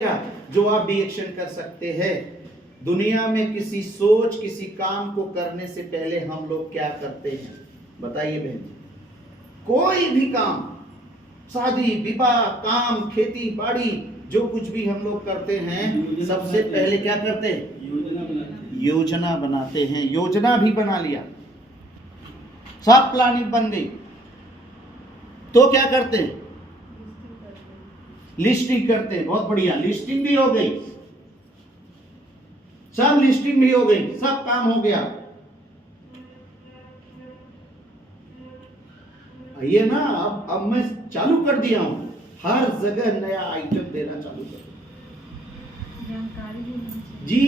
जो आप डिएक्शन कर सकते हैं। दुनिया में किसी सोच किसी काम को करने से पहले हम लोग क्या करते हैं बताइए बहन। कोई भी काम, शादी विवाह, काम, खेती बाड़ी, जो कुछ भी हम लोग करते हैं सबसे पहले क्या करते हैं? योजना बनाते हैं। योजना भी बना लिया, सब प्लानिंग बन गई, तो क्या करते हैं? लिस्टिंग करते हैं। बहुत बढ़िया, लिस्टिंग भी हो गई, सब लिस्टिंग भी हो गई, सब काम हो गया। ये ना अब मैं चालू कर दिया हूं, हर जगह नया आइटम देना चालू कर जी।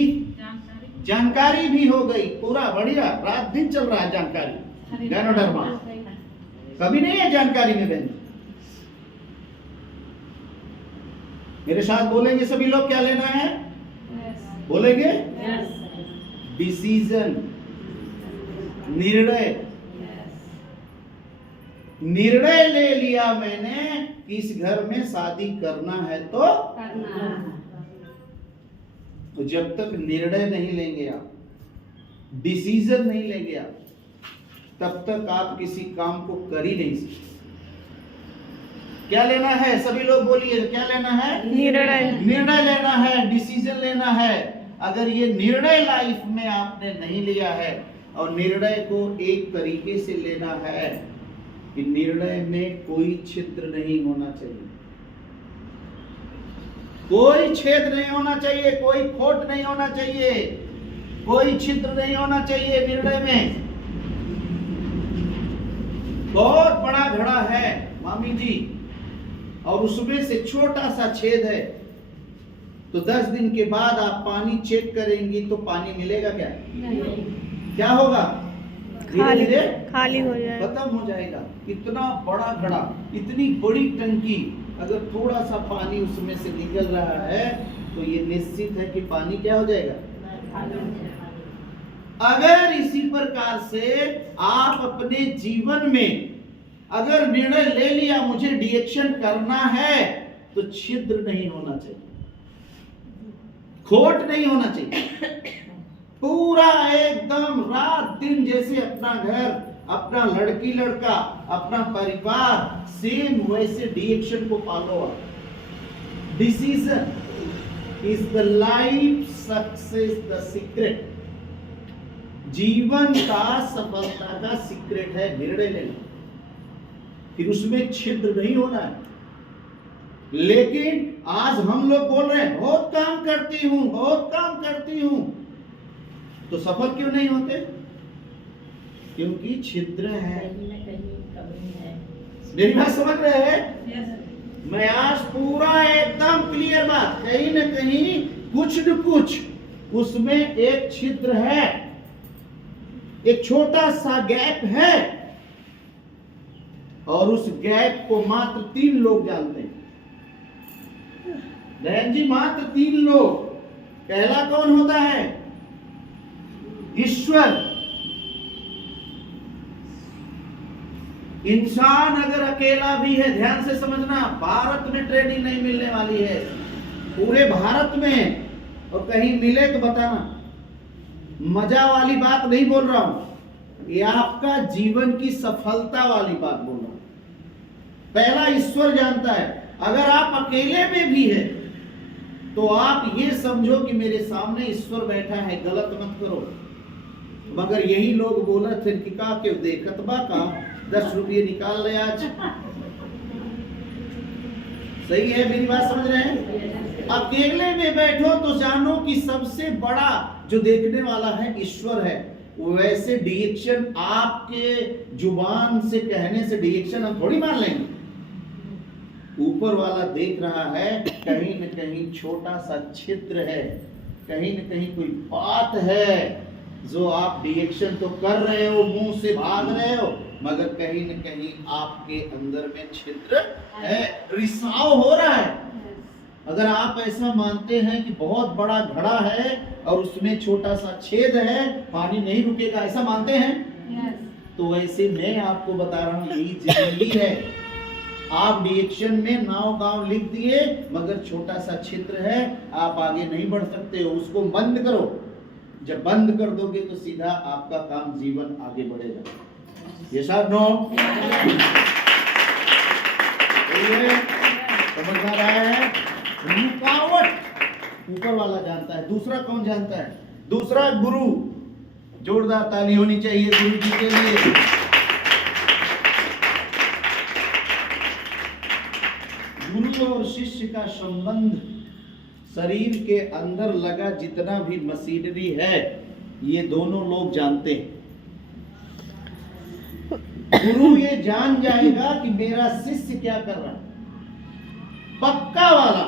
जानकारी भी हो गई, पूरा बढ़िया, रात दिन चल रहा है जानकारी। गैनोडर्मा कभी नहीं है जानकारी में बहन। मेरे साथ बोलेंगे सभी लोग, क्या लेना है? बोलेंगे? डिसीजन, निर्णय। निर्णय ले लिया मैंने कि इस घर में शादी करना है तो जब तक निर्णय नहीं लेंगे आप, डिसीजन नहीं लेंगे आप, तब तक आप किसी काम को कर ही नहीं सकते। क्या लेना है? सभी लोग बोलिए, क्या लेना है? निर्णय। निर्णय लेना है, डिसीजन लेना है। अगर ये निर्णय लाइफ में आपने नहीं लिया है, और निर्णय को एक तरीके से लेना है कि निर्णय में कोई छिद्र नहीं होना चाहिए, कोई छेद नहीं होना चाहिए, कोई खोट नहीं होना चाहिए, कोई छिद्र नहीं होना चाहिए निर्णय में। बहुत बड़ा घड़ा है मामी जी, और उसमें से छोटा सा छेद है, तो 10 दिन के बाद आप पानी चेक करेंगी तो पानी मिलेगा क्या? नहीं। क्या होगा? खाली धीरे खाली हो जाएगा, खत्म हो जाएगा। इतना बड़ा घड़ा, इतनी बड़ी टंकी, अगर थोड़ा सा पानी उसमें से निकल रहा है तो ये निश्चित है कि पानी क्या हो जाएगा? अगर इसी प्रकार से आप अपने जीवन में अगर निर्णय ले लिया मुझे डिएक्शन करना है, तो छिद्र नहीं होना चाहिए, खोट नहीं होना चाहिए, पूरा एकदम रात दिन जैसे अपना घर, अपना लड़की लड़का, अपना परिवार सेम वैसे डिएक्शन को पालो। Decision is the life success the secret. जीवन का सफलता का सीक्रेट है निर्णय लेना, फिर उसमें छिद्र नहीं होना है। लेकिन आज हम लोग बोल रहे हैं बहुत काम करती हूं, बहुत काम करती हूं, तो सफल क्यों नहीं होते? क्योंकि छिद्र है। मेरी बात समझ रहे हैं? मैं आज पूरा एकदम क्लियर बात, कहीं न कहीं कुछ न कुछ उसमें एक छिद्र है, एक छोटा सा गैप है, और उस गैप को मात्र 3 लोग जानते हैं बहन जी, मात्र 3 लोग। पहला कौन होता है? ईश्वर। इंसान अगर अकेला भी है, ध्यान से समझना, भारत में ट्रेनिंग नहीं मिलने वाली है, पूरे भारत में, और कहीं मिले तो बताना। मजा वाली बात नहीं बोल रहा हूं, ये आपका जीवन की सफलता वाली बात बोल रहा हूं। पहला ईश्वर जानता है। अगर आप अकेले में भी है तो आप ये समझो कि मेरे सामने ईश्वर बैठा है, गलत मत करो। मगर यही लोग बोला थे कि का के देखत बा का 10 रुपये निकाल ले आज। सही है, मेरी बात समझ रहे हैं? अकेले में बैठो तो जानो कि सबसे बड़ा जो देखने वाला है ईश्वर है। वैसे डिएक्शन आपके जुबान से कहने से डिएक्शन हम थोड़ी मान लेंगे, ऊपर वाला देख रहा है, कहीं न कहीं छोटा सा छिद्र है, कहीं न कहीं कोई बात है जो आप डिएक्शन तो कर रहे हो, मुंह से भाग रहे हो, मगर कहीं न कहीं आपके अंदर में छिद्र है, रिसाव हो रहा है। अगर आप ऐसा मानते हैं कि बहुत बड़ा घड़ा है और उसमें छोटा सा छेद है, पानी नहीं रुकेगा, ऐसा मानते हैं, तो वैसे मैं आपको बता रहा हूं यही जिंदगी है। आप डिएक्शन में नाव गांव लिख दिए, मगर छोटा सा क्षेत्र है, आप आगे नहीं बढ़ सकते हो, उसको बंद करो। जब बंद कर दोगे तो सीधा आपका काम जीवन आगे बढ़ेगा। ये सब नो समझ में आया है? रुकावट ऊपर वाला जानता है। दूसरा कौन जानता है? दूसरा गुरु। जोरदार ताली होनी चाहिए गुरु जी के लिए। गुरु और शिष्य का संबंध शरीर के अंदर लगा जितना भी मशीनरी है, ये दोनों लोग जानते हैं। गुरु ये जान जाएगा कि मेरा शिष्य क्या कर रहा है। पक्का वाला,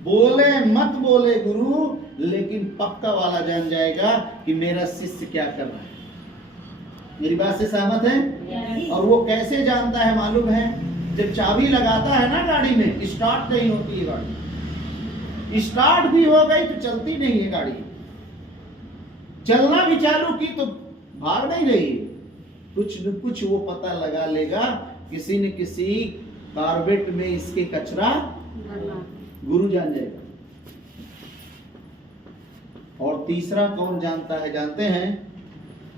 बोले मत बोले गुरु, लेकिन पक्का वाला जान जाएगा कि मेरा शिष्य क्या कर रहा है। मेरी बात से सहमत है? और वो कैसे जानता है मालूम है? जब चाबी लगाता है ना गाड़ी में, स्टार्ट नहीं होती है गाड़ी। स्टार्ट भी हो गई तो चलती नहीं है गाड़ी। चलना भी चालू की तो भाग नहीं रही। कुछ न कुछ वो पता लगा लेगा, किसी न किसी कार्बेट में इसके कचरा गुरु जान जाएगा। और तीसरा कौन जानता है जानते हैं?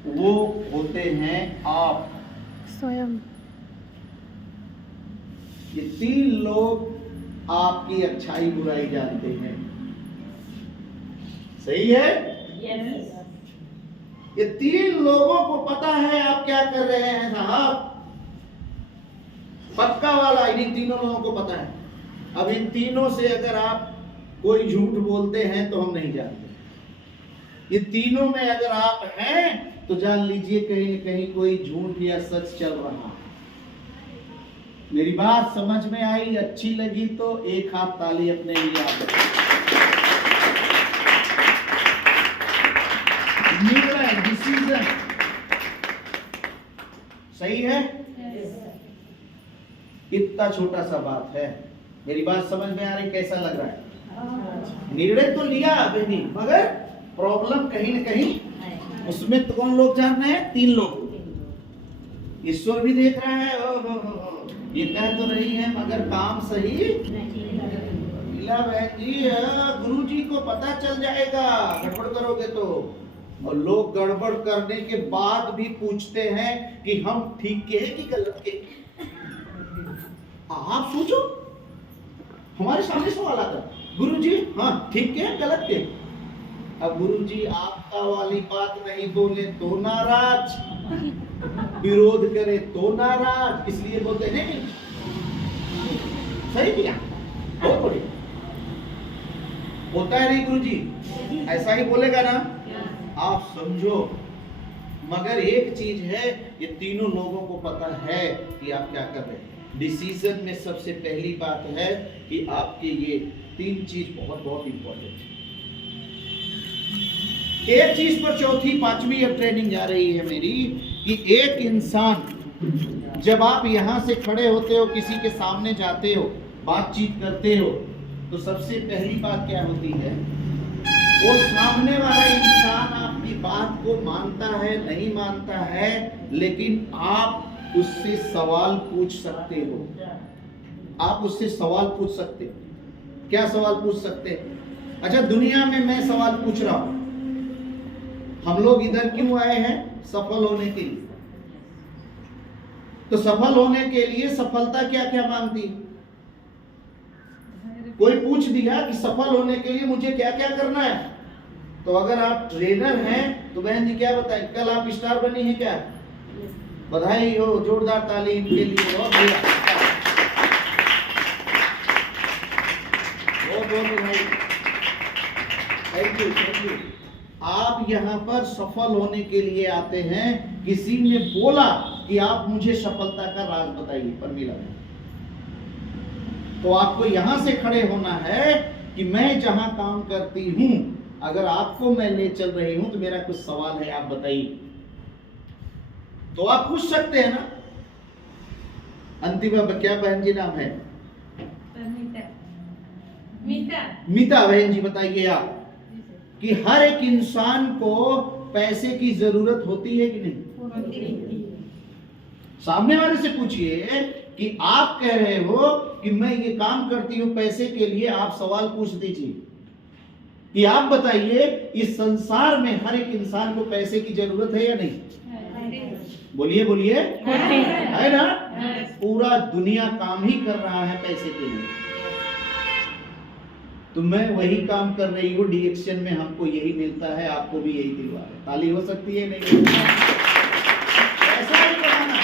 वो होते हैं आप स्वयं। ये तीन लोग आपकी अच्छाई बुराई जानते हैं। सही है? ये तीन लोगों को पता है आप क्या कर रहे हैं साहब। पक्का वाला इन तीनों लोगों को पता है। अब इन तीनों से अगर आप कोई झूठ बोलते हैं तो हम नहीं जानते। ये तीनों में अगर आप हैं तो जान लीजिए कहीं न कहीं कोई झूठ या सच चल रहा है। मेरी बात समझ में आई? अच्छी लगी तो एक हाथ ताली अपने लिए आप। निर्णय, डिसीजन सही है? इतना छोटा सा बात है। मेरी बात समझ में आ रही? कैसा लग रहा है? निर्णय तो लिया बेटी, मगर प्रॉब्लम कहीं न कहीं उसमें तो कौन लोग जान रहे हैं? तीन लोग। ईश्वर भी देख रहा है, ये कह तो रही है मगर काम सही लीला बहन जी। गुरु जी को पता चल जाएगा गड़बड़ करोगे तो। और लोग गड़बड़ करने के बाद भी पूछते हैं कि हम ठीक के हैं कि गलत के। आप सोचो, हमारे सामने सवाल आता, गुरु जी हाँ ठीक के हैं गलत के। अब गुरु जी आपका वाली बात नहीं बोले तो नाराज, विरोध करे तो नाराज, इसलिए बोलते नहीं। सही किया, बहुत बढ़िया। होता है नहीं गुरु जी? ऐसा ही बोलेगा ना, आप समझो। मगर एक चीज है, ये तीनों लोगों को पता है कि आप क्या कर रहे हैं। डिसीजन में सबसे पहली बात है कि आपके ये तीन चीज बहुत बहुत इंपॉर्टेंट है। एक चीज पर चौथी पांचवी अब ट्रेनिंग जा रही है मेरी, कि एक इंसान जब आप यहां से खड़े होते हो, किसी के सामने जाते हो, बातचीत करते हो, तो सबसे पहली बात क्या होती है? वो सामने वाला इंसान आपकी बात को मानता है नहीं मानता है, लेकिन आप उससे सवाल पूछ सकते हो। आप उससे सवाल पूछ सकते हो। क्या सवाल पूछ सकते हैं? अच्छा, दुनिया में मैं सवाल पूछ रहा हूं, हम लोग इधर क्यों आए हैं? सफल होने के लिए। तो सफल होने के लिए सफलता क्या क्या मांगती है? कोई पूछ दिया कि सफल होने के लिए मुझे क्या क्या करना है, तो अगर आप ट्रेनर हैं तो बहन जी क्या बताएं, कल आप स्टार बनी है क्या? बधाई हो, जोरदार ताली इनके लिए। बहुत बढ़िया, बहुत बहुत बधाई, थैंक यू थैंक यू। आप यहाँ पर सफल होने के लिए आते हैं। किसी ने बोला कि आप मुझे सफलता का राज बताइए, पर मिला नहीं। तो आपको यहां से खड़े होना है कि मैं जहां काम करती हूं, अगर आपको मैं ले चल रही हूं तो मेरा कुछ सवाल है, आप बताइए। तो आप पूछ सकते हैं ना। अंतिम क्या बहन जी नाम है? मीता बहन जी, बताइए आप कि हर एक इंसान को पैसे की जरूरत होती है कि नहीं? सामने वाले से पूछिए कि आप कह रहे हो कि मैं ये काम करती हूं पैसे के लिए, आप सवाल पूछ दीजिए कि आप बताइए इस संसार में हर एक इंसान को पैसे की जरूरत है या नहीं? बोलिए बोलिए, है ना? पूरा दुनिया काम ही कर रहा है पैसे के लिए। तो मैं वही काम कर रही हूँ, डीएक्शन में हमको यही मिलता है, आपको भी यही दिलवा है। ताली हो सकती है नहीं? ऐसा ही बनाना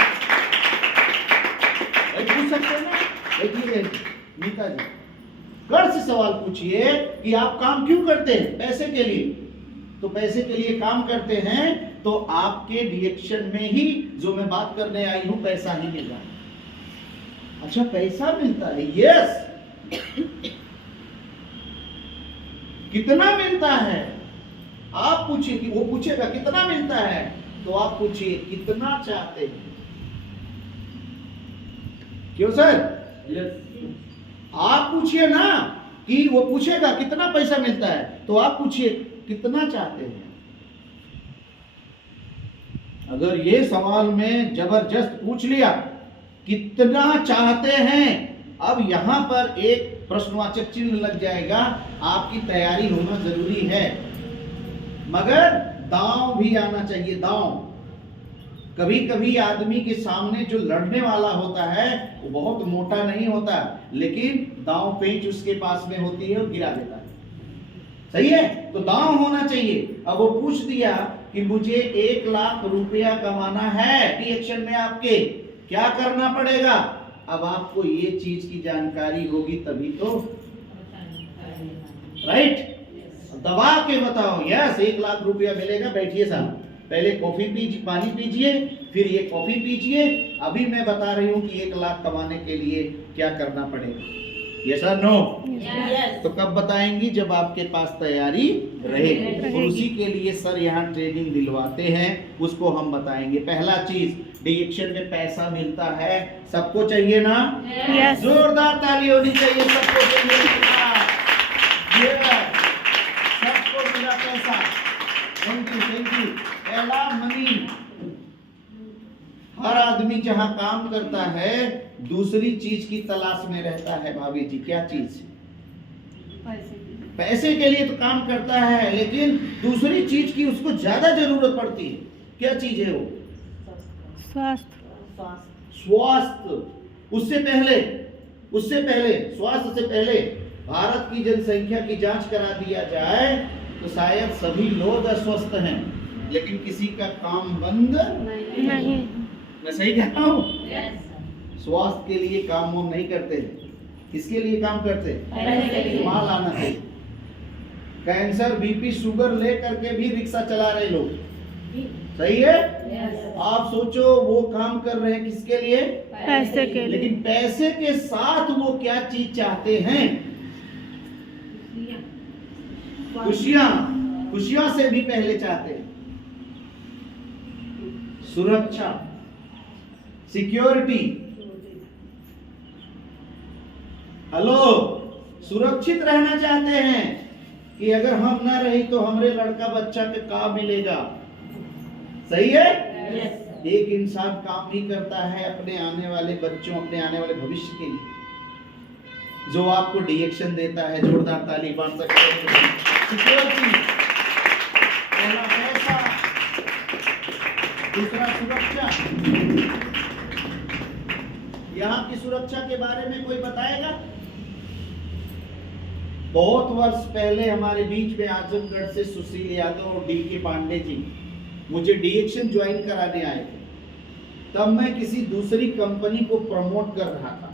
पूछ सकते हैं ना? देखिए नीता जी, कर से सवाल पूछिए कि आप काम क्यों करते हैं? पैसे के लिए। तो पैसे के लिए काम करते हैं तो आपके डीएक्शन में ही जो मैं बात करने आई हूं पैसा ही मिल रहा है। अच्छा, पैसा मिलता है, यस। कितना मिलता है? आप पूछिए कि वो पूछेगा कितना मिलता है, तो आप पूछिए कितना चाहते हैं। क्यों सर? आप पूछिए ना कि वो पूछेगा कितना पैसा मिलता है, तो आप पूछिए कितना चाहते हैं। अगर ये सवाल में जबरदस्त पूछ लिया कितना चाहते हैं, अब यहां पर एक प्रश्नवाचक चिन्ह लग जाएगा। आपकी तैयारी होना जरूरी है, मगर दांव भी आना चाहिए। दांव, कभी कभी आदमी के सामने जो लड़ने वाला होता है वो बहुत मोटा नहीं होता, लेकिन दांव पेंच उसके पास में होती है और गिरा देता है। सही है? तो दांव होना चाहिए। अब वो पूछ दिया कि मुझे 1 लाख रुपया कमाना है डीएक्शन में, आपके क्या करना पड़ेगा? अब आपको ये चीज की जानकारी होगी तभी तो, राइट? दबा के बताओ, यस 1 लाख रुपया मिलेगा। बैठिए साहब, पहले कॉफी पीजिए, पानी पीजिए, फिर ये कॉफी पीजिए। अभी मैं बता रही हूं कि 1 लाख कमाने के लिए क्या करना पड़ेगा। यस और नो? तो कब बताएंगी? जब आपके पास तैयारी रहेगी। और उसी के लिए सर यहाँ ट्रेनिंग दिलवाते हैं, उसको हम बताएंगे। पहला चीज, डीएक्शन में पैसा मिलता है, सबको चाहिए ना? जोरदार ताली होनी चाहिए, सबको चाहिए। सबको मिला पैसा। Thank you, thank you. पहला मनी। हर आदमी जहां काम करता है दूसरी चीज की तलाश में रहता है। भाभी जी, क्या चीज? पैसे के लिए तो काम करता है, लेकिन दूसरी चीज की उसको ज्यादा जरूरत पड़ती है। क्या चीज है वो? स्वास्थ्य। उससे पहले स्वास्थ्य से पहले भारत की जनसंख्या की जांच करा दिया जाए तो शायद सभी लोग अस्वस्थ हैं, लेकिन किसी का काम बंद नहीं। मैं सही कह रहा हूँ? स्वास्थ्य के लिए काम वो नहीं करते। किसके लिए काम करते? माल आना चाहिए। कैंसर, बीपी, शुगर ले करके भी रिक्शा चला रहे लोग। सही है? आप सोचो वो काम कर रहे हैं किसके लिए? पैसे के लिए। लेकिन पैसे के साथ वो क्या चीज चाहते हैं? खुशियां से भी पहले चाहते हैं सुरक्षा, सिक्योरिटी। हेलो, सुरक्षित रहना चाहते हैं कि अगर हम ना रही तो हमरे लड़का बच्चा के काम मिलेगा। सही है? एक इंसान काम नहीं करता है अपने आने वाले बच्चों, अपने आने वाले भविष्य के लिए, जो आपको डीएक्शन देता है। जोरदार ताली बन सकते हैं। सिक्योरिटी, पहला पैसा, दूसरा सुरक्षा। यहाँ की सुरक्षा के बारे में कोई बताएगा? बहुत वर्ष पहले हमारे बीच में आजमगढ़ से सुशील यादव और डीके पांडे जी मुझे डीएक्शन ज्वाइन कराने आए थे। तब मैं किसी दूसरी कंपनी को प्रमोट कर रहा था।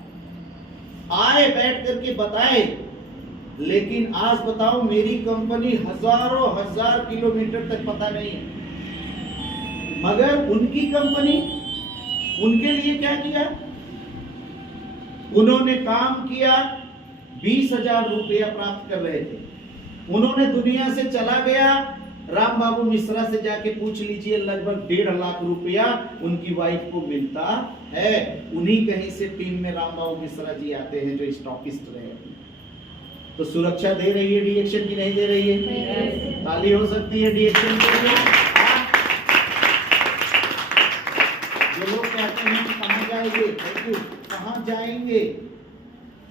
आए, बैठ करके बताए, लेकिन आज बताओ मेरी कंपनी हजारों हजार किलोमीटर तक पता नहीं है, मगर उनकी कंपनी उनके लिए क्या किया? उन्होंने काम किया, 20,000 रुपया प्राप्त कर रहे थे। उन्होंने दुनिया से चला गया। राम बाबू मिश्रा से जाके पूछ लीजिए, लगभग 1.5 लाख रुपया उनकी वाइफ को मिलता है। उन्हीं कहीं से टीम में राम बाबू मिश्रा जी आते हैं जो स्टॉकिस्ट रहे। तो सुरक्षा दे रही है डीएक्शन की? नहीं दे रही है? ताली हो सकती है डीएक्शन के लिए। जो लोग कहते हैं कहाँ जाएंगे, कहाँ जाएंगे?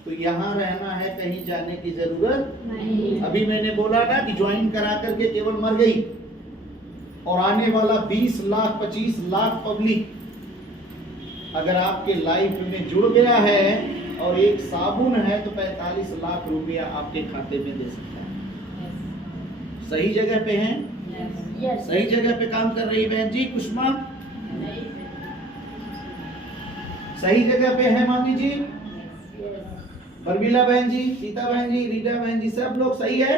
तो यहाँ रहना है, कहीं जाने की जरूरत नहीं। अभी मैंने बोला ना कि ज्वाइन करा करके केवल मर गई, और आने वाला 20 लाख 25 लाख पब्लिक अगर आपके लाइफ में जुड़ गया है और एक साबुन है तो 45 लाख रुपया आपके खाते में दे सकता है। सही जगह पे हैं? सही जगह पे काम कर रही बहन जी कुष्मा? सही जगह पे है मामी जी? परवीला बहन जी, सीता बहन जी, रीटा बहन जी, सब लोग सही है?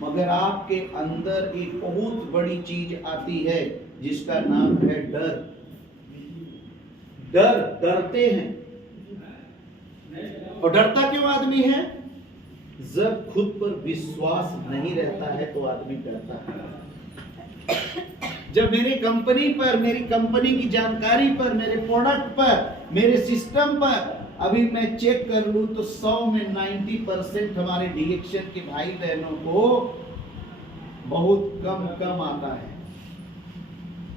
मगर आपके अंदर एक बहुत बड़ी चीज आती है जिसका नाम है डर। डरते हैं। और डरता क्यों आदमी है? जब खुद पर विश्वास नहीं रहता है तो आदमी डरता है। जब मेरी कंपनी पर, मेरी कंपनी की जानकारी पर, मेरे प्रोडक्ट पर, मेरे सिस्टम पर अभी मैं चेक कर लूं तो 100 में 90% हमारे डीएक्शन के भाई बहनों को बहुत कम आता है,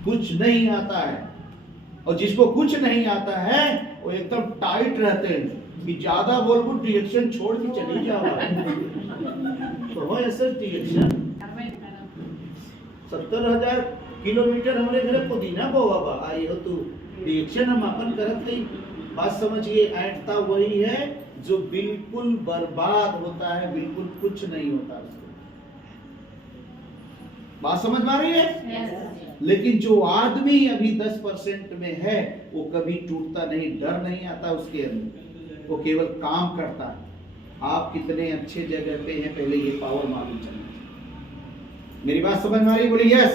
कुछ नहीं आता है। और जिसको कुछ नहीं आता है वो एकदम टाइट रहते हैं कि ज्यादा बोल को डीएक्शन छोड़ के चली जाओ। तो हो ऐसा डीएक्शन 70,000 किलोमीटर हमारे घर पुदीना को बाबा आई हो तू डीएक्शन हम अपन करत नहीं। बात समझिए, ऐंठता वही है जो बिल्कुल बर्बाद होता है, बिल्कुल कुछ नहीं होता उसको। बात समझ में आ रही है? लेकिन जो आदमी अभी 10% में है वो कभी टूटता नहीं, डर नहीं आता उसके अंदर, वो केवल काम करता है। आप कितने अच्छे जगह पे हैं पहले ये पावर मालूम चाहिए। मेरी बात समझ में आ रही? बोली यस।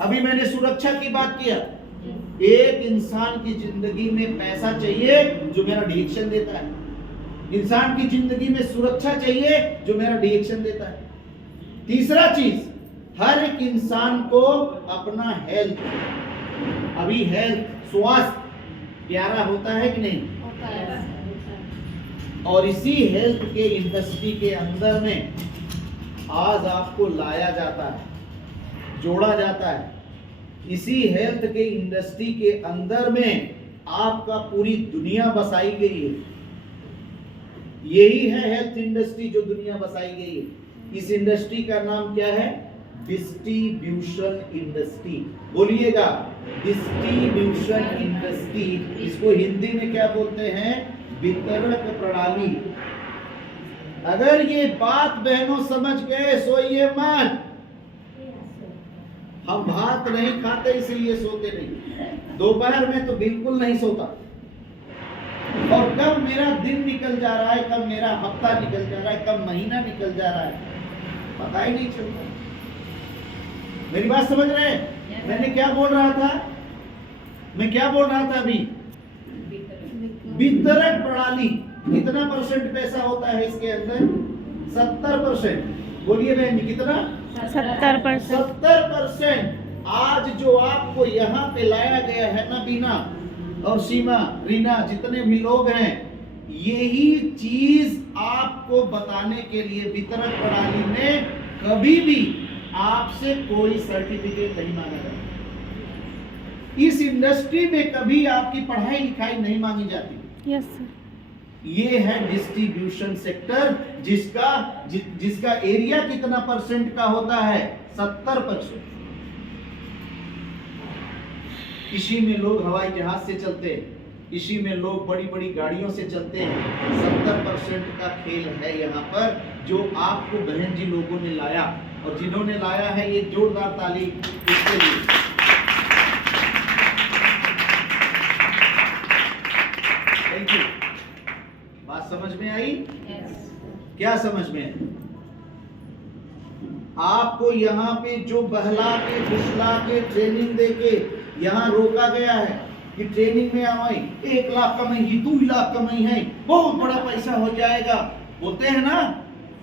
अभी मैंने सुरक्षा की बात किया। एक इंसान की जिंदगी में पैसा चाहिए जो मेरा डीएक्शन देता है, इंसान की जिंदगी में सुरक्षा चाहिए जो मेरा डीएक्शन देता है। तीसरा चीज, हर एक इंसान को अपना हेल्थ, अभी हेल्थ स्वास्थ्य प्यारा होता है कि नहीं? और इसी हेल्थ के इंडस्ट्री के अंदर में आज आपको लाया जाता है, जोड़ा जाता है। इसी हेल्थ के इंडस्ट्री के अंदर में आपका पूरी दुनिया बसाई गई है। यही है हेल्थ इंडस्ट्री जो दुनिया बसाई गई है। इस इंडस्ट्री का नाम क्या है? Distribution industry. बोलिएगा, डिस्ट्रीब्यूशन इंडस्ट्री। इसको हिंदी में क्या बोलते हैं? वितरक प्रणाली। अगर ये बात बहनों समझ गए, सोइए मत। हम भात नहीं खाते इसलिए सोते नहीं, दोपहर में तो बिल्कुल नहीं सोता। और कब मेरा दिन निकल जा रहा है, कब मेरा हफ्ता निकल जा रहा है, कब महीना निकल जा रहा है, पता ही नहीं चलता। मेरी बात समझ रहे हैं? मैंने क्या बोल रहा था? मैं क्या बोल रहा था अभी? वितरक प्रणाली। कितना % पैसा होता है इसके अंदर? 70%। बोलिए बहन जी, कितना? 70%। 70%। आज जो आपको यहाँ पे लाया गया है ना, बीना और सीमा, रीना, जितने भी लोग हैं, यही चीज आपको बताने के लिए वितरक प्रणाली में कभी भी आपसे कोई सर्टिफिकेट नहीं मांगा जाता। इस इंडस्ट्री में कभी आपकी पढ़ाई लिखाई नहीं मांगी जाती। Yes sir. ये है डिस्ट्रीब्यूशन सेक्टर, जिसका एरिया कितना % का होता है? 70%। इसी में लोग हवाई जहाज से चलते हैं, इसी में लोग बड़ी बड़ी गाड़ियों से चलते हैं। 70% का खेल है यहाँ पर, जो आपको बहन जी लोगों ने लाया, और जिन्होंने लाया है ये जोरदार ताली इसके लिए। Thank you. बात समझ में आई? क्या समझ में आई? आपको यहाँ पे जो बहला के फुसला के ट्रेनिंग देके यहाँ रोका गया है कि ट्रेनिंग में आई 1 लाख कमाई, 2 लाख कमाई है, बहुत बड़ा पैसा हो जाएगा, बोलते हैं ना,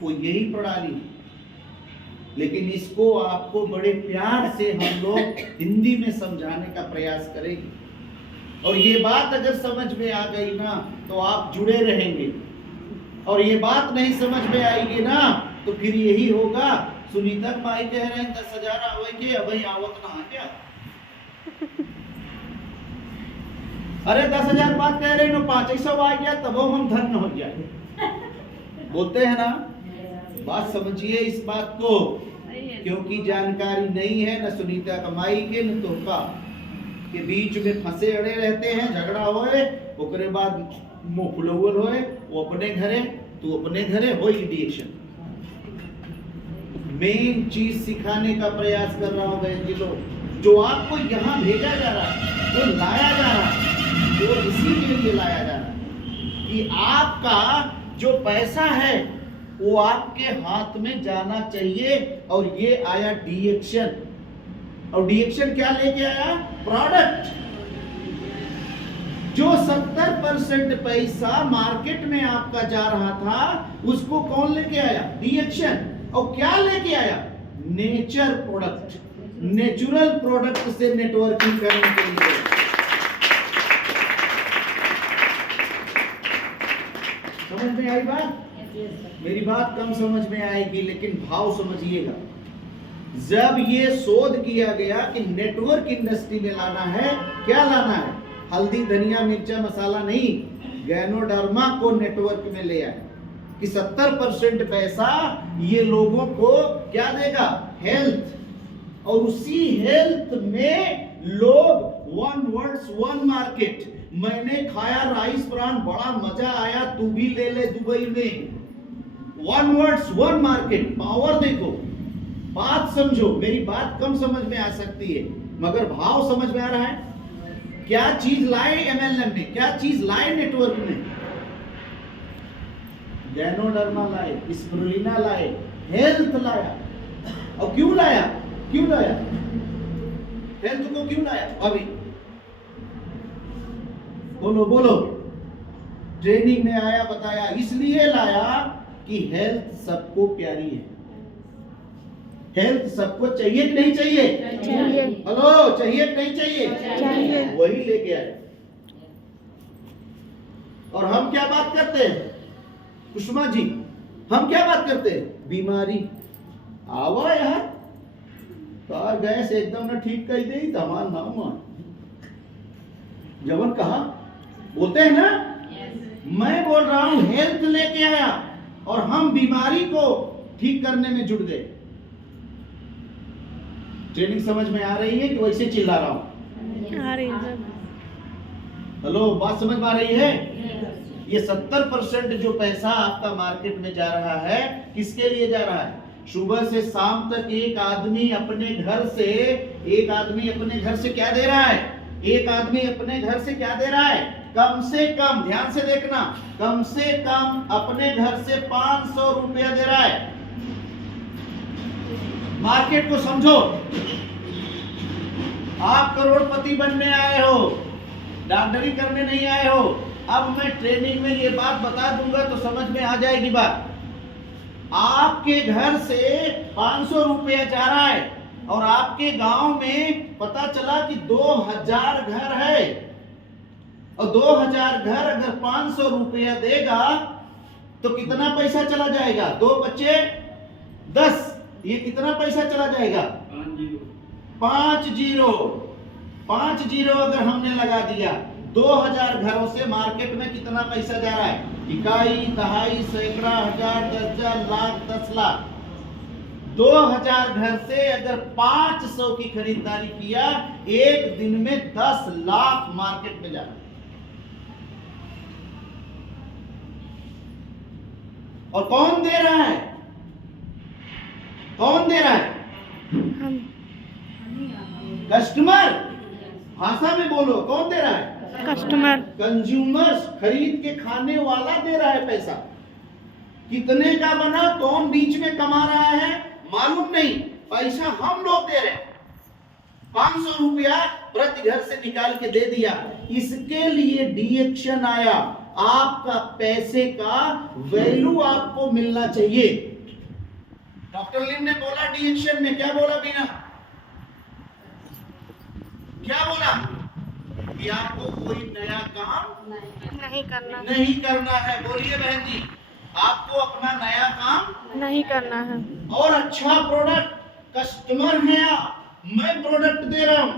वो यही प्रणाली। लेकिन इसको आपको बड़े प्यार से हम लोग हिंदी में समझाने का प्रयास करेंगे। और ये बात अगर समझ में आ गई ना तो आप जुड़े रहेंगे, और ये बात नहीं समझ में आएगी ना तो फिर यही होगा। सुनीता माई कह रहे हैं 10,000 आवे के, अब आवत ना क्या। अरे 10,000 बात कह रहे हो, 500 आ गया तब हम धन्य हो जाए, बोलते हैं ना। बात समझिए इस बात को, क्योंकि जानकारी नहीं है, न सुनीता कमाई के न तोहका के बीच में फंसे अड़े रहते हैं। झगड़ा होए ओकरे बाद मुंह फुलौल होए, वो अपने घरे तू अपने घरे हो एडिक्शन। मेन चीज सिखाने का प्रयास कर रहा हूं बहन जी लोग, जो आपको यहाँ भेजा जा रहा है, जो लाया जा रहा है, वो इसी के लिए लाया जा रहा है कि आपका जो पैसा है वो आपके हाथ में जाना चाहिए। और ये आया डीएक्शन, और डीएक्शन क्या लेके आया? प्रोडक्ट। जो 70% पैसा मार्केट में आपका जा रहा था, उसको कौन लेके आया? डीएक्शन। और क्या लेके आया? नेचर प्रोडक्ट, नेचुरल प्रोडक्ट से नेटवर्किंग करने के लिए। समझ में आई बात? मेरी बात कम समझ में आएगी, लेकिन भाव समझिएगा। जब ये शोध किया गया कि नेटवर्क इंडस्ट्री में लाना है, क्या लाना है? हल्दी धनिया मिर्चा मसाला नहीं, गैनोडर्मा को नेटवर्क में ले आए कि 70% पैसा ये लोगों को क्या देगा? हेल्थ। और उसी हेल्थ में लोग वन वर्ड्स वन मार्केट, मैंने खाया राइस प्रान, बड़ा मजा आया, तू भी ले ले दुबई में। One words one market, power देखो, बात समझो। मेरी बात कम समझ में आ सकती है, मगर भाव समझ में आ रहा है। क्या चीज लाए एमएलएम में, क्या चीज लाए नेटवर्क में? गैनोडर्मा लाए, स्पिरुलिना लाए, हेल्थ लाया। और क्यों लाया? क्यों लाया हेल्थ को? क्यों लाया? अभी बोलो बोलो। ट्रेनिंग में आया, बताया, इसलिए लाया कि हेल्थ सबको प्यारी है। हेल्थ सबको चाहिए कि नहीं चाहिए? चाहिए। हेलो, चाहिए कि नहीं चाहिए? चाहिए। वही लेके आए। और हम क्या बात करते हैं कुसुमा जी? हम क्या बात करते हैं? बीमारी आवा यार, तार गैस एकदम ना ठीक कर दे, तमाम नाम जवन कहा बोलते हैं ना। मैं बोल रहा हूं हेल्थ लेके आया और हम बीमारी को ठीक करने में जुट गए। ट्रेनिंग समझ में आ रही है कि वैसे चिल्ला रहा हूं? आ रही है। हेलो, बात समझ में आ रही है? ये 70% जो पैसा आपका मार्केट में जा रहा है, किसके लिए जा रहा है? सुबह से शाम तक एक आदमी अपने घर से क्या दे रहा है? एक आदमी अपने घर से क्या दे रहा है? कम से कम, ध्यान से देखना, कम से कम अपने घर से 500 रुपया दे रहा है। मार्केट को समझो। आप करोड़पति बनने आए हो, डॉक्टरी करने नहीं आए हो। अब मैं ट्रेनिंग में ये बात बता दूंगा तो समझ में आ जाएगी बात। आपके घर से 500 रुपया जा रहा है और आपके गांव में पता चला कि 2000 घर है, और 2000 घर अगर 500 रुपया देगा तो कितना पैसा चला जाएगा? 2 बच्चे 10, ये कितना पैसा चला जाएगा? 5 जीरो अगर हमने लगा दिया, 2000 घरों से मार्केट में कितना पैसा जा रहा है? इकाई, दहाई, सैकड़ा, हजार, दर्जन, लाख, 10 लाख। 2000 घर से अगर 500 की खरीदारी किया, एक दिन में 10 लाख मार्केट में जा रहा है। और कौन दे रहा है? कौन दे रहा है? हम। कस्टमर। भाषा में बोलो, कौन दे रहा है? कस्टमर। कंज्यूमर्स, खरीद के खाने वाला दे रहा है पैसा। कितने का बना, कौन बीच में कमा रहा है मालूम नहीं, पैसा हम लोग दे रहे हैं। 500 रुपया प्रति घर से निकाल के दे दिया। इसके लिए डीएक्शन आया। आपका पैसे का वैल्यू आपको मिलना चाहिए। डॉक्टर लिम ने बोला डीएक्शन में, क्या बोला बीना? क्या बोला? कि आपको कोई नया काम नहीं करना है। बोलिए बहन जी, आपको अपना नया काम नहीं करना है। और अच्छा प्रोडक्ट, कस्टमर है आप, मैं प्रोडक्ट दे रहा हूं,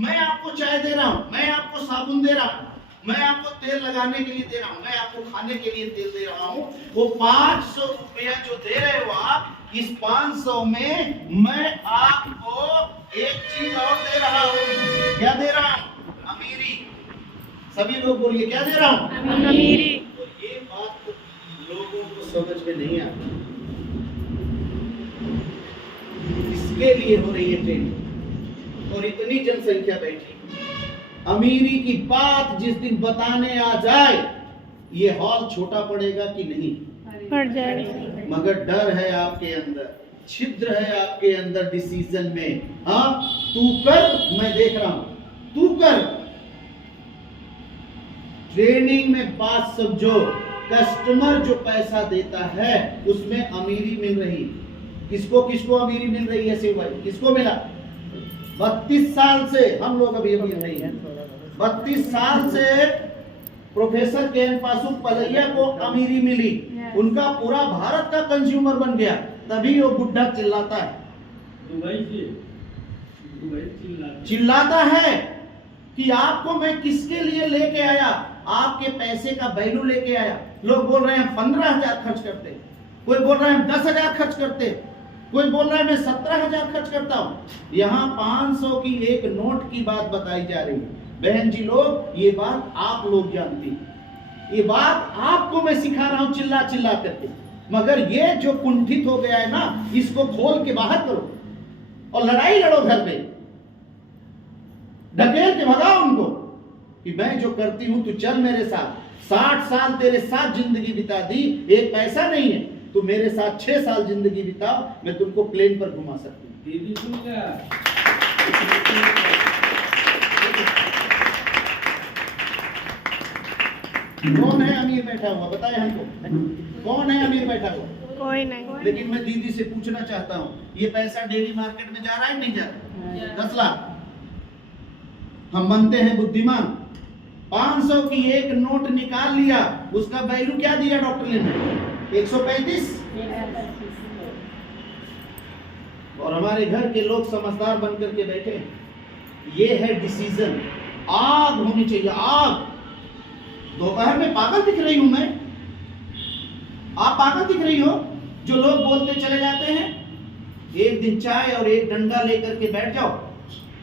मैं आपको चाय दे रहा हूं, मैं आपको साबुन दे रहा हूं, मैं आपको तेल लगाने के लिए दे रहा हूं, मैं आपको खाने के लिए तेल दे रहा हूं। वो 500 रुपया जो दे रहे हो आप, इस 500 में मैं आपको एक चीज और दे रहा हूं। क्या दे रहा हूं? अमीरी। सभी लोग बोलिए, क्या दे रहा हूं? अमीरी। तो ये बात तो लोगों को समझ में नहीं आती। इसके लिए हो रही है ट्रेनिंग और इतनी जनसंख्या बैठी। अमीरी की बात जिस दिन बताने आ जाए, ये हॉल छोटा पड़ेगा कि नहीं? पड़ जाएगा। मगर डर है आपके अंदर, छिद्र है आपके अंदर डिसीजन में। हाँ, तू कर, मैं देख रहा हूं, तू कर। ट्रेनिंग में बात समझो, कस्टमर जो पैसा देता है उसमें अमीरी मिल रही। किसको किसको अमीरी मिल रही है? शिव भाई, किसको मिला? 32 साल से हम लोग अभी मिल रही है। 32 साल से प्रोफेसर के एन पासु पलैया को अमीरी मिली। उनका पूरा भारत का कंज्यूमर बन गया। तभी वो बुढ़ा चिल्लाता है, चिल्लाता है कि आपको मैं किसके लिए लेके आया? आपके पैसे का वैल्यू लेके आया। लोग बोल रहे हैं 15,000 खर्च करते, कोई बोल रहा है 10,000 खर्च करते, कोई बोल रहा है मैं 17,000 खर्च करता हूं। यहाँ 500 की एक नोट की बात बताई जा रही है। बहन जी लोग, ये बात आप लोग जानती हैं, ये बात आपको मैं सिखा रहा हूं चिल्ला चिल्ला करके। मगर ये जो कुंठित हो गया है ना, इसको खोल के बाहर करो और लड़ाई लड़ो घर पे, ढकेल के भगाओ उनको कि मैं जो करती हूं तू चल मेरे साथ। 60 साल तेरे साथ जिंदगी बिता दी, एक पैसा नहीं है, तू मेरे साथ 6 साल जिंदगी बिताओ, मैं तुमको प्लेन पर घुमा सकती हूँ। कौन है अमीर बैठा हुआ? बताए हमको, कौन है अमीर बैठा हुआ? कोई नहीं। लेकिन मैं दीदी से पूछना चाहता हूँ, ये पैसा डेली मार्केट में जा रहा है नहीं जा रहा? 10 लाख। हम बनते हैं बुद्धिमान। 500 की एक नोट निकाल लिया, उसका वैल्यू क्या दिया डॉक्टर ने? 135। और हमारे घर के लोग समझदार बनकर के बैठे। ये है डिसीजन। आग होनी चाहिए, आग। दोपहर में पागल दिख रही हूं मैं? आप पागल दिख रही हो? जो लोग बोलते चले जाते हैं, एक दिन चाय और एक डंडा लेकर के बैठ जाओ।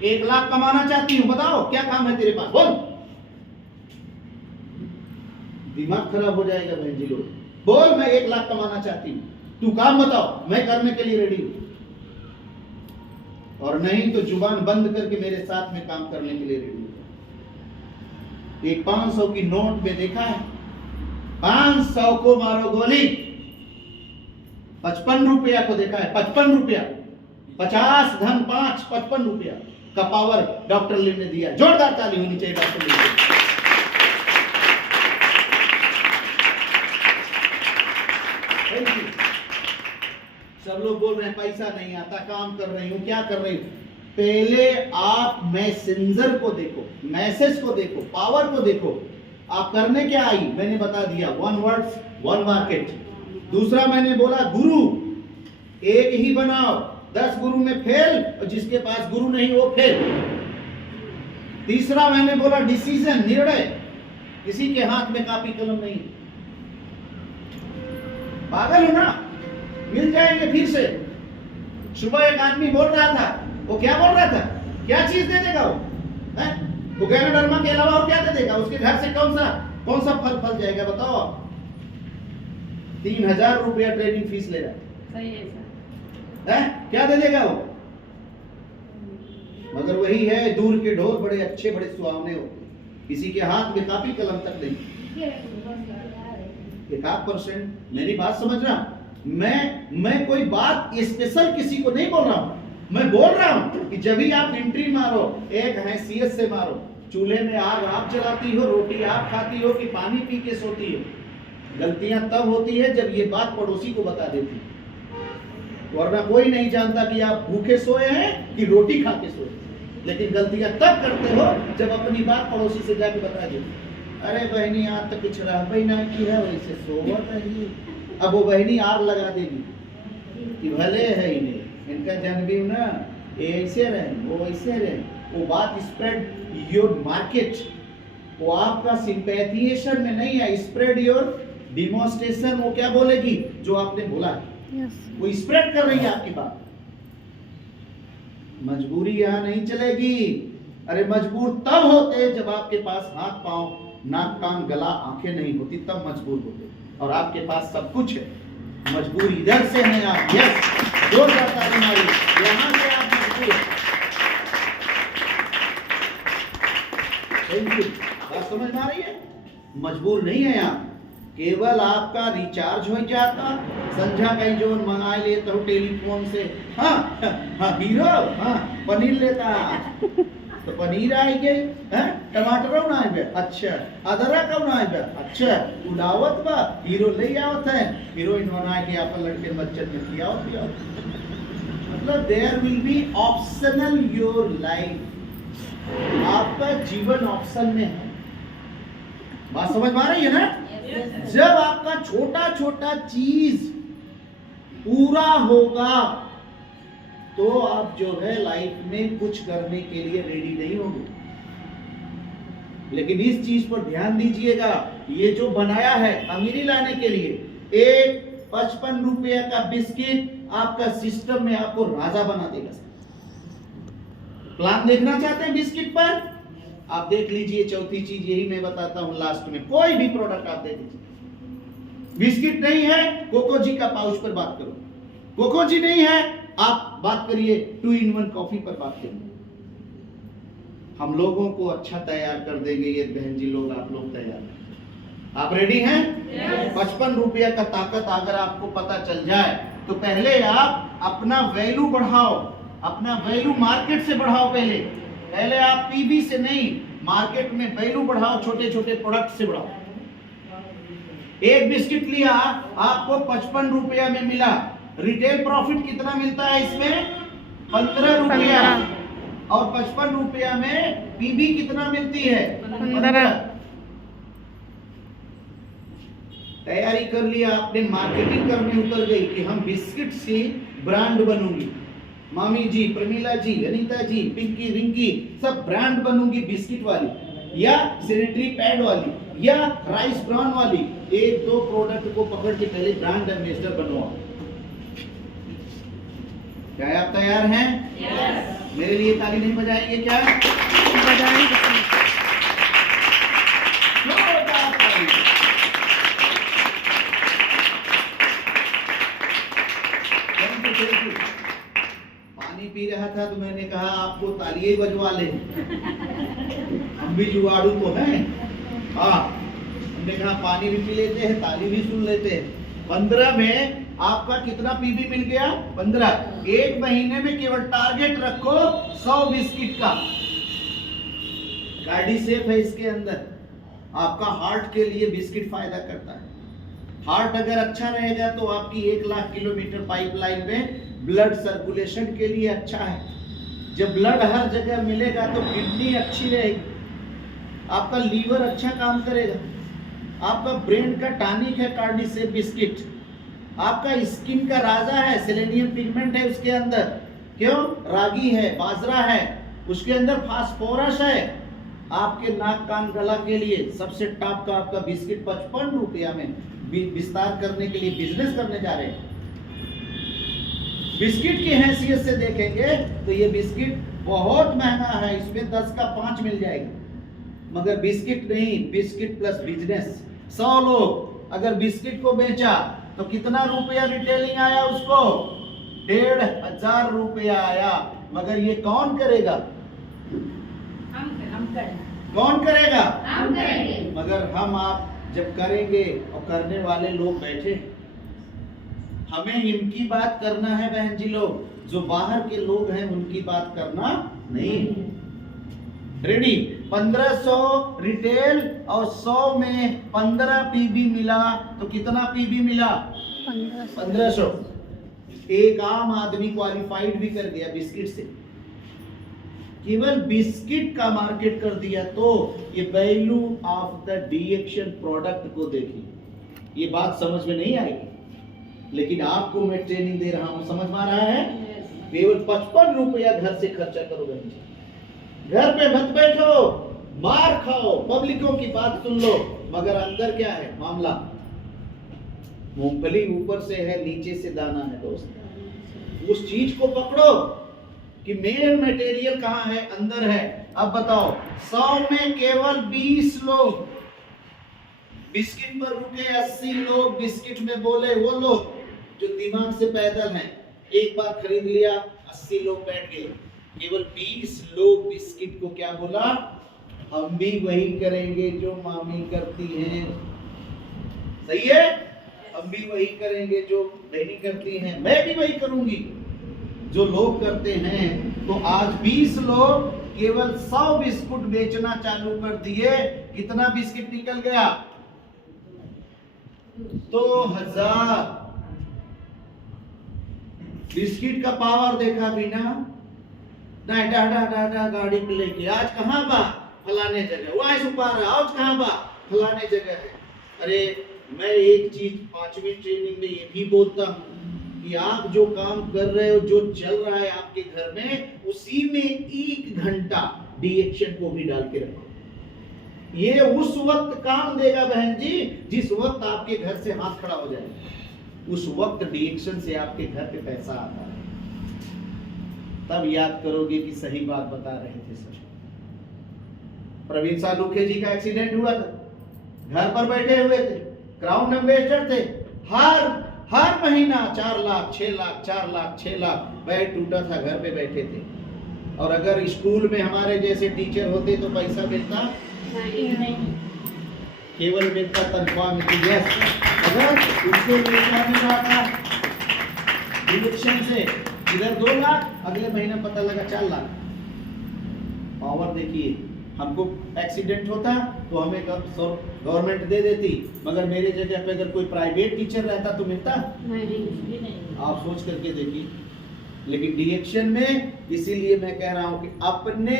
1 लाख कमाना चाहती हूं, बताओ क्या काम है तेरे पास, बोल। दिमाग खराब हो जाएगा बहन जी लोग। बोल, मैं 1 लाख कमाना चाहती हूं, तू काम बताओ, मैं करने के लिए रेडी हूं। और नहीं तो जुबान बंद करके मेरे साथ में काम करने के लिए रेडी हूं। एक 500 की नोट में देखा है, 500 को मारो गोली। 55 रुपया को देखा है, 55 रुपया, 50 धन 5, 55 रुपया का पावर डॉक्टर लिन ने दिया। जोरदार ताली होनी चाहिए डॉक्टर लिन को। सब लोग बोल रहे हैं पैसा नहीं आता, काम कर रही हूं, क्या कर रही हूं। पहले आप मैसेंजर को देखो, मैसेज को देखो, पावर को देखो। आप करने क्या आई? मैंने बता दिया, 1 वर्ड्स 1 मार्केट। दूसरा मैंने बोला गुरु एक ही बनाओ, 10 गुरु में फेल, और जिसके पास गुरु नहीं वो फेल। तीसरा मैंने बोला डिसीजन, निर्णय। किसी के हाथ में कापी कलम नहीं। पागल हो ना? मिल जाएंगे फिर से। सुबह एक आदमी बोल रहा था, वो क्या बोल रहा था? क्या चीज दे देगा वो? वो गैनोडर्मा के अलावा और क्या दे देगा? उसके घर से कौन सा फल जाएगा बताओ आप? 3000 रुपया ट्रेनिंग फीस ले रहा है। सही है सर। क्या दे देगा वो? मगर वही है, दूर के ढोल बड़े अच्छे बड़े सुहावने होते, किसी के हाथ में कापी कलम तक नहीं। 1% मेरी बात समझ रहा? मैं कोई बात स्पेशल किसी को नहीं बोल रहा हूं। मैं बोल रहा हूं कि जब भी आप एंट्री मारो, एक हैसियत से मारो। चूल्हे में आग आप जलाती हो, रोटी आप खाती हो कि पानी पी के सोती हो? गलतियां तब होती है जब ये बात पड़ोसी को बता देती, वरना कोई नहीं जानता कि आप भूखे सोए हैं कि रोटी खा के सोए। लेकिन गलतियां तब करते हो जब अपनी बात पड़ोसी से जाके बता देती। अरे बहनी आज तो कुछ रह ही ना की है, वैसे सोवर रही। अब वो बहनी आग लगा देगी कि भले है इन्हें, इनका जन्मदिन ना ऐसे रहे, वो ऐसे रहे। वो बात स्प्रेड योर मार्केट, वो आपका सिंपैथिएशन में नहीं है, स्प्रेड योर डिमोन्स्ट्रेशन, वो क्या बोलेगी जो आपने बोला है यस वो स्प्रेड कर रही है आपकी बात। मजबूरी यहां नहीं चलेगी। अरे मजबूर तब होते जब आपके पास हाथ पांव नाक कान गला आंखें नहीं होती, तब मजबूर होते, और आपके पास सब कुछ है। मजबूर इधर से हैं आप, यस, जो जाता बीमारी यहां से आप मजबूर हैं। बात समझ में आ रही है? मजबूर नहीं है आप, केवल आपका रिचार्ज हो जाता, संझा कहीं जो मंगा लेता हूँ टेलीफोन से, हाँ हाँ हीरो, हाँ पनीर लेता तो पनीर आई गई, हैं टमाटर कौन आए बे, अच्छा अदरक कौन आए बे, अच्छा उड़ावत बा हीरो ले आवत है, हीरोइन बना के अपन लड़के बच्चन में किया हो। मतलब there will be optional your life, आपका जीवन ऑप्शन में है। बात समझ में आ रही है ना? जब आपका छोटा छोटा चीज पूरा होगा तो आप जो है लाइफ में कुछ करने के लिए रेडी नहीं होंगे। लेकिन इस चीज पर ध्यान दीजिएगा, ये जो बनाया है अमीरी लाने के लिए, एक 55 रुपया का बिस्किट आपका सिस्टम में आपको राजा बना देगा। प्लान देखना चाहते हैं बिस्किट पर? आप देख लीजिए। चौथी चीज यही मैं बताता हूं लास्ट में, कोई भी प्रोडक्ट आप देख लीजिए, बिस्किट नहीं है कोकोजी का पाउच पर बात करो, कोकोजी नहीं है आप बात करिए 2 in 1 कॉफी पर बात करिए। हम लोगों को अच्छा तैयार कर देंगे ये बहन जी लोग, आप लोग तैयार हैं? आप रेडी हैं? 55 रुपया का ताकत अगर आपको पता चल जाए तो पहले आप अपना वैल्यू बढ़ाओ, अपना वैल्यू मार्केट से बढ़ाओ। पहले आप पीबी से नहीं, मार्केट में वैल्यू बढ़ाओ, छोटे छोटे प्रोडक्ट से बढ़ाओ। एक बिस्किट लिया आपको 55 रुपया में मिला, रिटेल प्रॉफिट कितना मिलता है इसमें? 15 रुपया, और 55 रुपया में पीबी कितना मिलती है? 15। तैयारी कर लिया आपने, मार्केटिंग करने उतर गई कि हम बिस्किट से ब्रांड बनूंगी, मामी जी, प्रमीला जी, अनीता जी, पिंकी, रिंकी, सब ब्रांड बनूंगी बिस्किट वाली, या सैनिटरी पैड वाली, या राइस ब्राउन वाली। 1-2 प्रोडक्ट को पकड़ के पहले ब्रांड एम्बेसडर बनवाओ। क्या आप तैयार हैं? yes. मेरे लिए ताली नहीं बजाएंगे क्या? बजाएंगे। पानी पी रहा था तो मैंने कहा आपको तालियां बजवा ले, हम भी जुगाड़ू तो हैं। हाँ, हमने कहा पानी भी पी लेते हैं, ताली भी सुन लेते हैं। 15 में आपका कितना पीबी मिल गया? 15। एक महीने में केवल टारगेट रखो 100 बिस्किट का। कार्डिसेफ है इसके अंदर, आपका हार्ट के लिए बिस्किट फायदा करता है। हार्ट अगर अच्छा रहेगा तो आपकी 1 लाख किलोमीटर पाइपलाइन में ब्लड सर्कुलेशन के लिए अच्छा है। जब ब्लड हर जगह मिलेगा तो किडनी अच्छी रहेगी, आपका लीवर अच्छा काम करेगा, आपका ब्रेन का टॉनिक है कार्डिसेफ बिस्किट, आपका स्किन का राजा है, सेलेनियम पिगमेंट है उसके अंदर। क्यों? रागी है, बाजरा है, उसके अंदर फास्फोरस है। आपके नाक कान गला के लिए सबसे टॉप का आपका बिस्किट 55 रुपया में विस्तार करने के लिए बिजनेस करने जा रहे हैं। बिस्किट की हैसियत से देखेंगे तो ये बिस्किट बहुत महंगा है, इसमें 10 का 5 मिल जाएगा, मगर बिस्किट नहीं, बिस्किट प्लस बिजनेस। 100 लोग अगर बिस्किट को बेचा तो कितना रुपया रिटेलिंग आया उसको? 1500 रुपया आया। मगर ये कौन करेगा? हम कौन करेगा? हम करेंगे। मगर हम आप जब करेंगे और करने वाले लोग बैठे, हमें इनकी बात करना है बहन जी लोग, जो बाहर के लोग हैं उनकी बात करना नहीं। रेडी? 1500 रिटेल और 100 में 15 पीबी मिला तो कितना पीबी मिला? 1500। एक आम आदमी क्वालिफाइड भी कर गया बिस्किट से, केवल बिस्किट का मार्केट कर दिया। तो ये वैल्यू ऑफ द डिएक्शन प्रोडक्ट को देखिए, ये बात समझ में नहीं आएगी, लेकिन आपको मैं ट्रेनिंग दे रहा हूं, समझ में आ रहा है? केवल 55 रुपया घर से खर्चा करो बहन जी, घर पे मत बैठो, मार खाओ, पब्लिकों की बात सुन लो, मगर अंदर क्या है मामला? मूंगफली ऊपर से है, नीचे से दाना है दोस्त। उस चीज को पकड़ो कि मेन मटेरियल कहाँ है, अंदर है। अब बताओ 100 में केवल 20 लोग बिस्किट पर रुके, 80 लोग बिस्किट में बोले। वो लोग जो दिमाग से पैदल हैं, एक बार खरीद लिया, 80 लोग बैठ गए। केवल 20 लोग बिस्किट को क्या बोला, हम भी वही करेंगे जो मामी करती हैं। सही है, हम भी वही करेंगे जो नहीं करती हैं, मैं भी वही करूंगी जो लोग करते हैं। तो आज 20 लोग केवल 100 बिस्कुट बेचना चालू कर दिए। कितना बिस्किट निकल गया? 2000। बिस्किट का पावर देखा बिना ना, डाडा गाड़ी पे लेके आज कहाँ बा, फलाने जगह, वहां सुपारा आज कहाँ बा, फलाने जगह है। अरे मैं एक चीज 5वीं ट्रेनिंग में ये भी बोलता हूँ कि आप जो काम कर रहे हो, जो चल रहा है आपके घर में, उसी में 1 घंटा डीएक्शन को भी डाल के रखो। ये उस वक्त काम देगा बहन जी, जिस वक्त आपके घर से हाथ खड़ा हो जाए। उस वक्त डीएक्शन से आपके घर पे पैसा आता है। तब याद करोगे कि सही बात बता रहे थे सर। प्रवीण सालुखे जी का एक्सीडेंट हुआ था, घर पर बैठे हुए थे, क्राउन एम्बेसडर थे। हर महीना 4 लाख 6 लाख 4 लाख 6 लाख, बेड टूटा था, घर पे बैठे थे। और अगर स्कूल में हमारे जैसे टीचर होते तो पैसा मिलता नहीं। केवल मिलता तनख्वाह मिलती। यस, अगर उसको पैसा मिल रहा था डिडक्शन से, इधर 2 लाख, अगले महीने पता लगा 4 लाख। पावर देखिए, हमको एक्सीडेंट होता तो हमें गवर्नमेंट दे देती, मगर मेरे जगह पे अगर कोई प्राइवेट टीचर रहता तो मिलता? नहीं। आप सोच करके देखिए। लेकिन डीएक्शन में, इसीलिए मैं कह रहा हूं कि अपने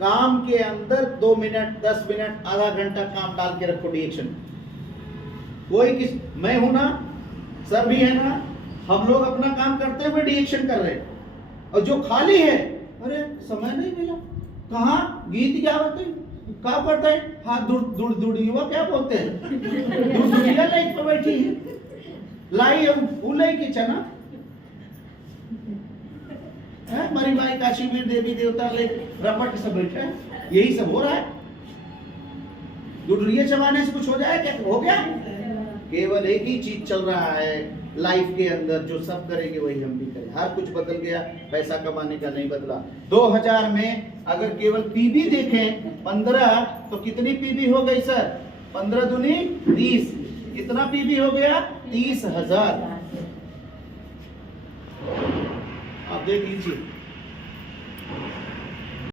काम के अंदर 2 मिनट 10 मिनट आधा घंटा काम डाल के रखो डीएक्शन। कोई मैं हूं ना, सर भी है ना, हम लोग अपना काम करते हुए डीएक्शन कर रहे हैं। और जो खाली है, अरे समय नहीं मिला, कहाँ गीत क्या होते हैं, क्या पढ़ते हैं, हाँ दुड़िया क्या बोलते हैं, दुड़िया लाइट पर बैठी है, लाई हम फूले की चना है, मरी माई काशीवीर देवी देवता ले रपट सब बैठे हैं। यही सब हो रहा है। दुड़िया चबाने से कुछ हो जाए क्या? हो गया। केवल एक ही चीज चल रहा है लाइफ के अंदर, जो सब करेंगे वही हम भी करें। हर कुछ बदल गया, पैसा कमाने का नहीं बदला। 2000 में अगर केवल पीबी देखें 15, तो कितनी पीबी हो गई सर? 15 दूनी 30। कितना पीबी हो गया? 30,000। आप देख लीजिए।